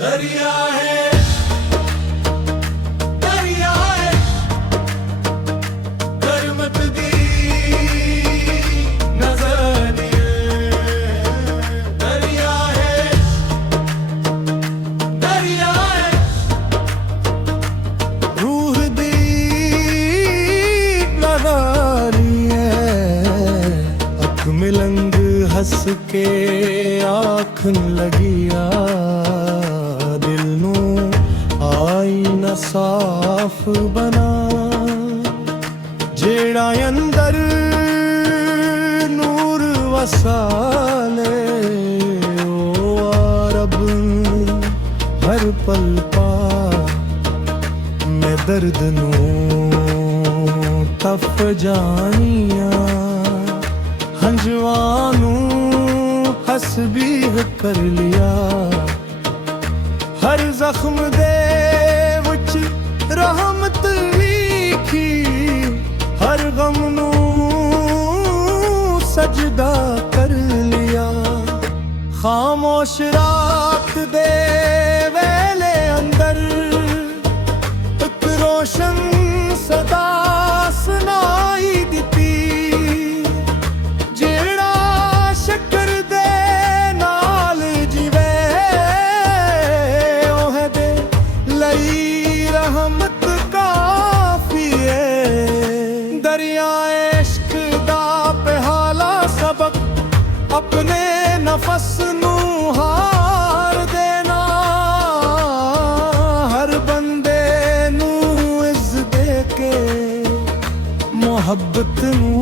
दरिया है, दरिया है, करमत दी नजरिए। दरिया है, दरिया है, रूह दी नज़ारिए। अख मिलंग हस के आखन लगिया, दिल नू आईना साफ बना, जेड़ा अंदर नूर वसाले। ओ रब हर पल पा मैं दर्द नू तफ जानिया, हंजवानू हसबीह कर लिया। हर जख्म दे विच रहमत लिखी, हर गम नू सजदा कर लिया। खामोश रात दे वेले अंदर एक रोशन सदा सुनाई दिती, जेड़ा शक्कर दे नाल जीवे ओह दे लई रहमत काफी है। दरिया इश्क दा पहाला सबक, अपने नफस नू हार देना। हर बंदे नू इज़ दे के मोहब्बत नू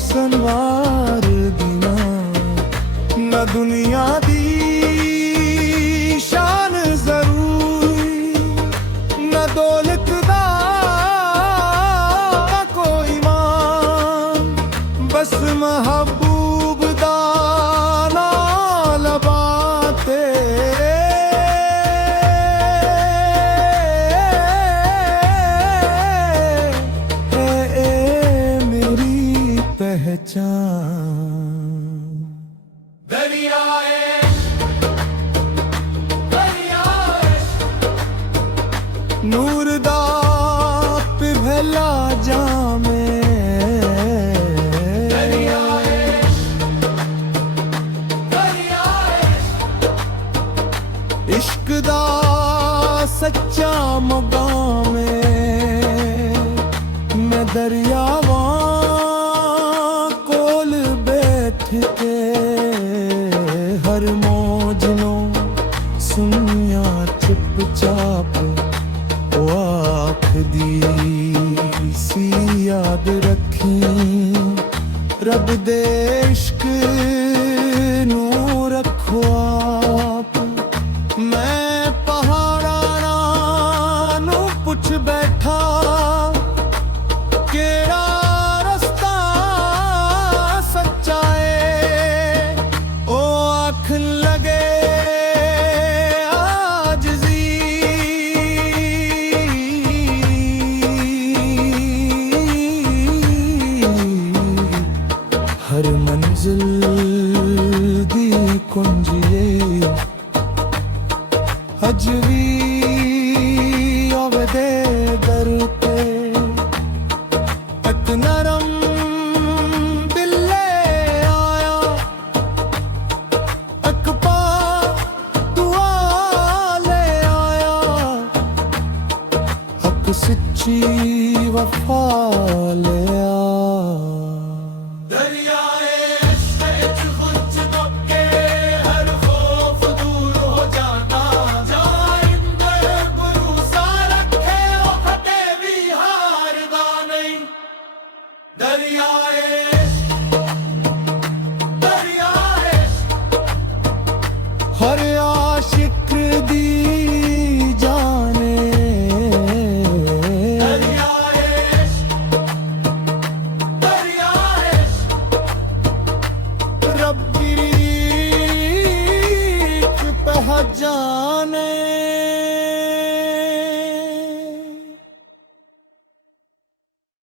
सनवार देना। न दुनिया दी शान जरूरी, न दौलत दा कोई मान, बस महबूब दा नाल बाते। मेरी पहचान। दरिया है, दरिया है, नूर दा पिघला जामे। दरिया है, दरिया है, इश्क दा सच्चा मकाम मैं दरियावां कोल बैठ के। हर मौज नो सुनिया चुपचाप, ओ आँख दी सी याद रखी। रब दे इश्क नू रखो आप। मैं पहाड़ा नू पुछ बैठा, केड़ा रस्ता सच्चा है। ओ आखन लगे आजिज़ी, हर मंजिल दी कुंजिए अज भी आवे दे दर ते। एक नरम दिल ले आया, एक पा दुआ ले आया। हक सच्ची वफा